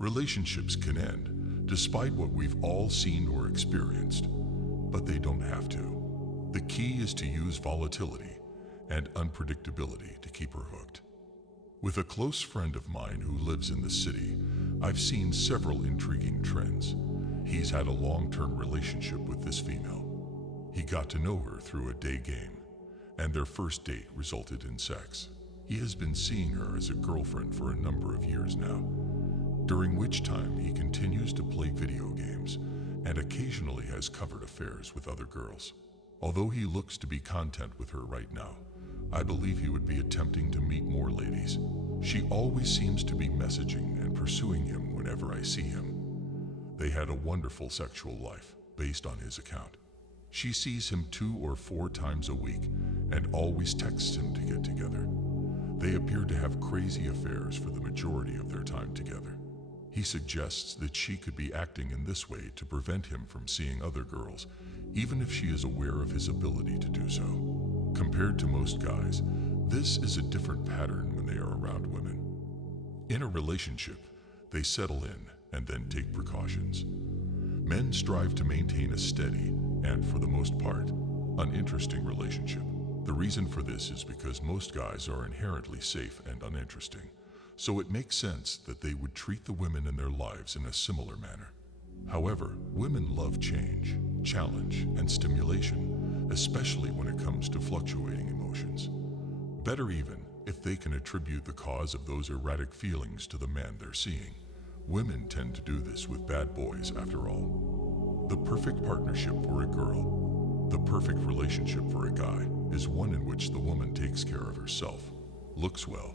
Relationships can end, despite what we've all seen or experienced, but they don't have to. The key is to use volatility and unpredictability to keep her hooked. With a close friend of mine who lives in the city, I've seen several intriguing trends. He's had a long-term relationship with this female. He got to know her through a day game, and their first date resulted in sex. He has been seeing her as a girlfriend for a number of years now, during which time he continues to play video games and occasionally has covered affairs with other girls. Although he looks to be content with her right now, I believe he would be attempting to meet more ladies. She always seems to be messaging and pursuing him whenever I see him. They had a wonderful sexual life based on his account. She sees him 2 or 4 times a week and always texts him to get together. They appear to have crazy affairs for the majority of their time together. He suggests that she could be acting in this way to prevent him from seeing other girls, even if she is aware of his ability to do so. Compared to most guys, this is a different pattern when they are around women. In a relationship, they settle in and then take precautions. Men strive to maintain a steady and, for the most part, uninteresting relationship. The reason for this is because most guys are inherently safe and uninteresting, so it makes sense that they would treat the women in their lives in a similar manner. However, women love change, challenge, and stimulation, especially when it comes to fluctuating emotions. Better even if they can attribute the cause of those erratic feelings to the man they're seeing. Women tend to do this with bad boys, after all. The perfect partnership for a girl, the perfect relationship for a guy, is one in which the woman takes care of herself, looks well,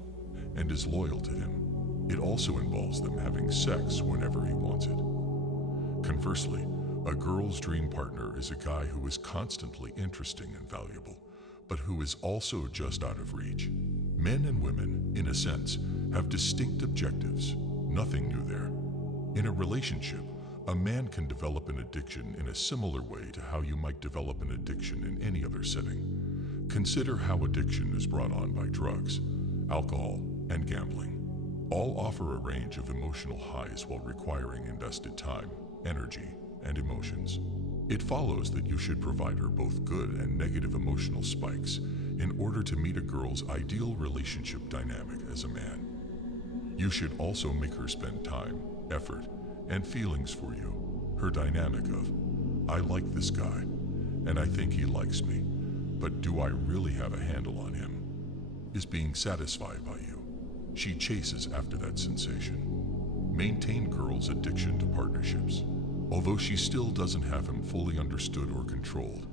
and is loyal to him. It also involves them having sex whenever he wants it. Conversely, a girl's dream partner is a guy who is constantly interesting and valuable, but who is also just out of reach. Men and women, in a sense, have distinct objectives, nothing new there. In a relationship, a man can develop an addiction in a similar way to how you might develop an addiction in any other setting. Consider how addiction is brought on by drugs, alcohol, and gambling. All offer a range of emotional highs while requiring invested time, energy, and emotions. It follows that you should provide her both good and negative emotional spikes in order to meet a girl's ideal relationship dynamic as a man. You should also make her spend time, effort, and feelings for you. Her dynamic of, I like this guy, and I think he likes me, but do I really have a handle on him, is being satisfied by you. She chases after that sensation. Maintain girl's addiction to partnerships. Although she still doesn't have him fully understood or controlled,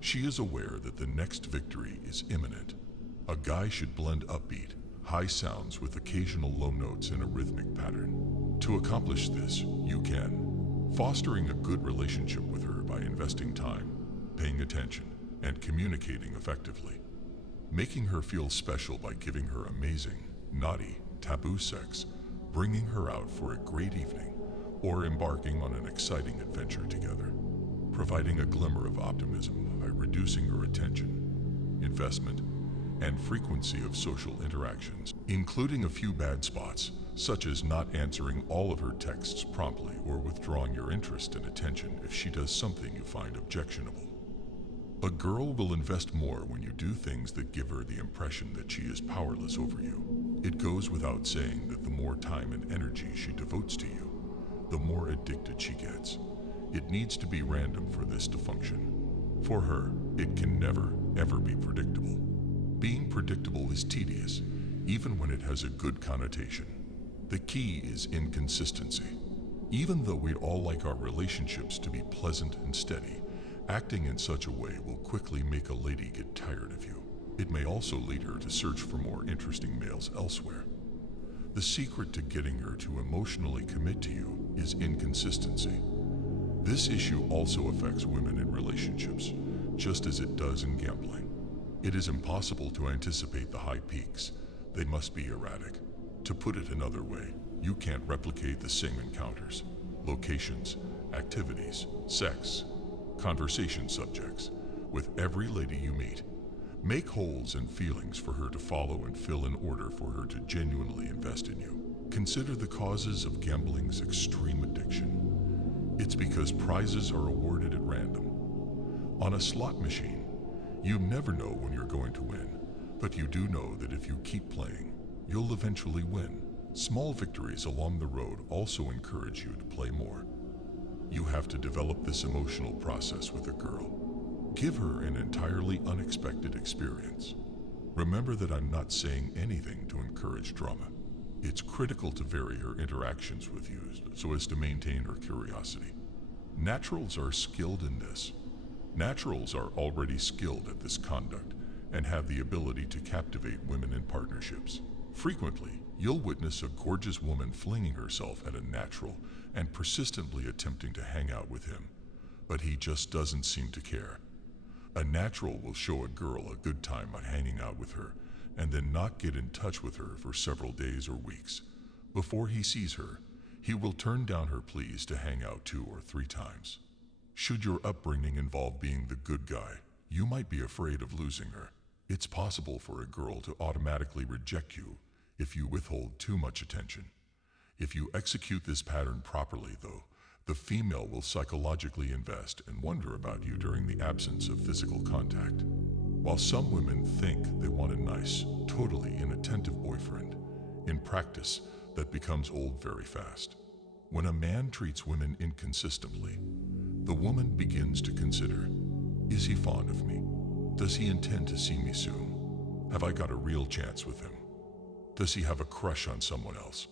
she is aware that the next victory is imminent. A guy should blend upbeat, high sounds with occasional low notes in a rhythmic pattern. To accomplish this, you can fostering a good relationship with her by investing time, paying attention, and communicating effectively. Making her feel special by giving her amazing, naughty, taboo sex, bringing her out for a great evening, or embarking on an exciting adventure together. Providing a glimmer of optimism by reducing her attention, investment, and frequency of social interactions, including a few bad spots, such as not answering all of her texts promptly or withdrawing your interest and attention if she does something you find objectionable. A girl will invest more when you do things that give her the impression that she is powerless over you. It goes without saying that the more time and energy she devotes to you, the more addicted she gets. It needs to be random for this to function. For her, it can never, ever be predictable. Being predictable is tedious, even when it has a good connotation. The key is inconsistency. Even though we'd all like our relationships to be pleasant and steady, acting in such a way will quickly make a lady get tired of you. It may also lead her to search for more interesting males elsewhere. The secret to getting her to emotionally commit to you is inconsistency. This issue also affects women in relationships, just as it does in gambling. It is impossible to anticipate the high peaks. They must be erratic. To put it another way, you can't replicate the same encounters, locations, activities, sex, conversation subjects with every lady you meet. Make holes in feelings for her to follow and fill in order for her to genuinely invest in you. Consider the causes of gambling's extreme addiction. It's because prizes are awarded at random. On a slot machine, you never know when you're going to win, but you do know that if you keep playing, you'll eventually win. Small victories along the road also encourage you to play more. You have to develop this emotional process with a girl. Give her an entirely unexpected experience. Remember that I'm not saying anything to encourage drama. It's critical to vary her interactions with you so as to maintain her curiosity. Naturals are skilled in this. Naturals are already skilled at this conduct and have the ability to captivate women in partnerships. Frequently, you'll witness a gorgeous woman flinging herself at a natural and persistently attempting to hang out with him, but he just doesn't seem to care. A natural will show a girl a good time on hanging out with her and then not get in touch with her for several days or weeks. Before he sees her, he will turn down her pleas to hang out 2 or 3 times. Should your upbringing involve being the good guy, you might be afraid of losing her. It's possible for a girl to automatically reject you if you withhold too much attention. If you execute this pattern properly, though, the female will psychologically invest and wonder about you during the absence of physical contact. While some women think they want a nice, totally inattentive boyfriend, in practice, that becomes old very fast. When a man treats women inconsistently, the woman begins to consider, is he fond of me? Does he intend to see me soon? Have I got a real chance with him? Does he have a crush on someone else?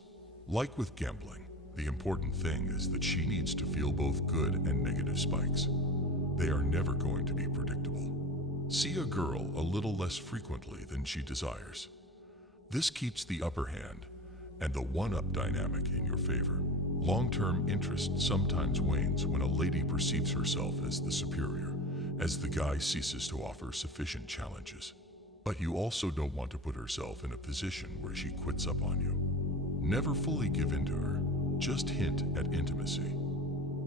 Like with gambling, the important thing is that she needs to feel both good and negative spikes. They are never going to be predictable. See a girl a little less frequently than she desires. This keeps the upper hand and the one-up dynamic in your favor. Long-term interest sometimes wanes when a lady perceives herself as the superior, as the guy ceases to offer sufficient challenges. But you also don't want to put herself in a position where she quits up on you. Never fully give in to her, just hint at intimacy.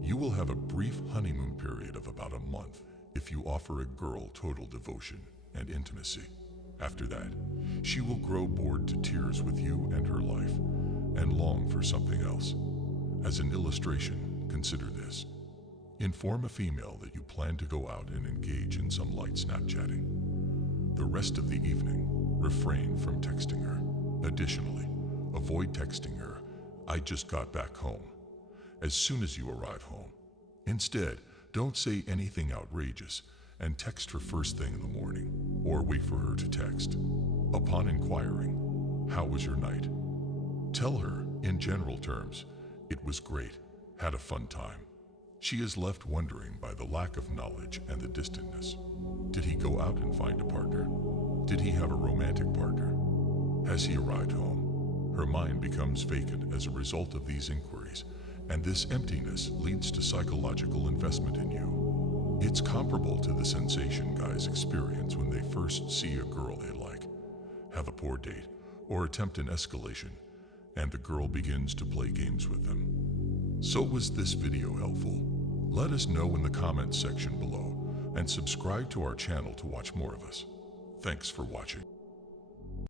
You will have a brief honeymoon period of about a month if you offer a girl total devotion and intimacy. After that, she will grow bored to tears with you and her life and long for something else. As an illustration, consider this. Inform a female that you plan to go out and engage in some light Snapchatting. The rest of the evening, refrain from texting her. Additionally, avoid texting her, "I just got back home," as soon as you arrive home. Instead, don't say anything outrageous and text her first thing in the morning, or wait for her to text. Upon inquiring, "How was your night?" tell her, in general terms, "It was great, had a fun time." She is left wondering by the lack of knowledge and the distantness. Did he go out and find a partner? Did he have a romantic partner? Has he arrived home? Her mind becomes vacant as a result of these inquiries, and this emptiness leads to psychological investment in you. It's comparable to the sensation guys experience when they first see a girl they like, have a poor date, or attempt an escalation, and the girl begins to play games with them. So was this video helpful? Let us know in the comments section below, and subscribe to our channel to watch more of us. Thanks for watching.